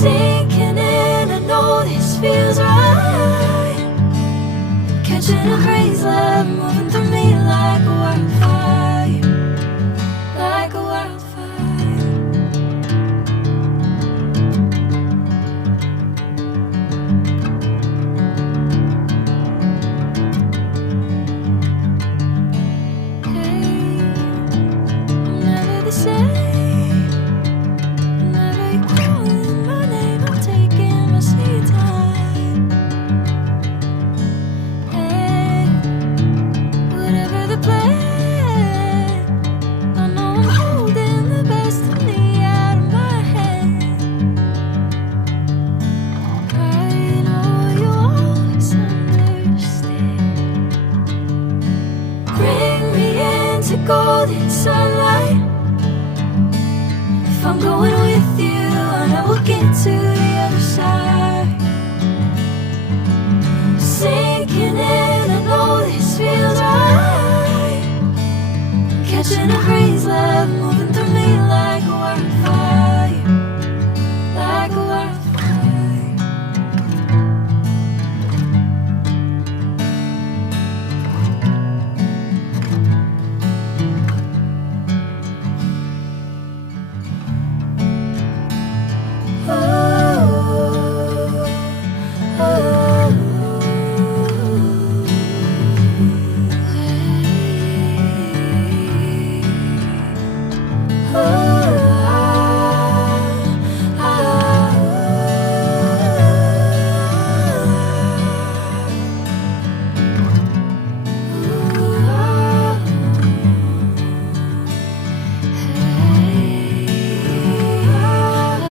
Sinking in, I know this feels right. Catching a breeze, love moving through me like a wildfire, like a wildfire. Hey, I'm never the same. Golden sunlight. If I'm going with you, I know we'll get to the other side. Sinking in, I know this feels right.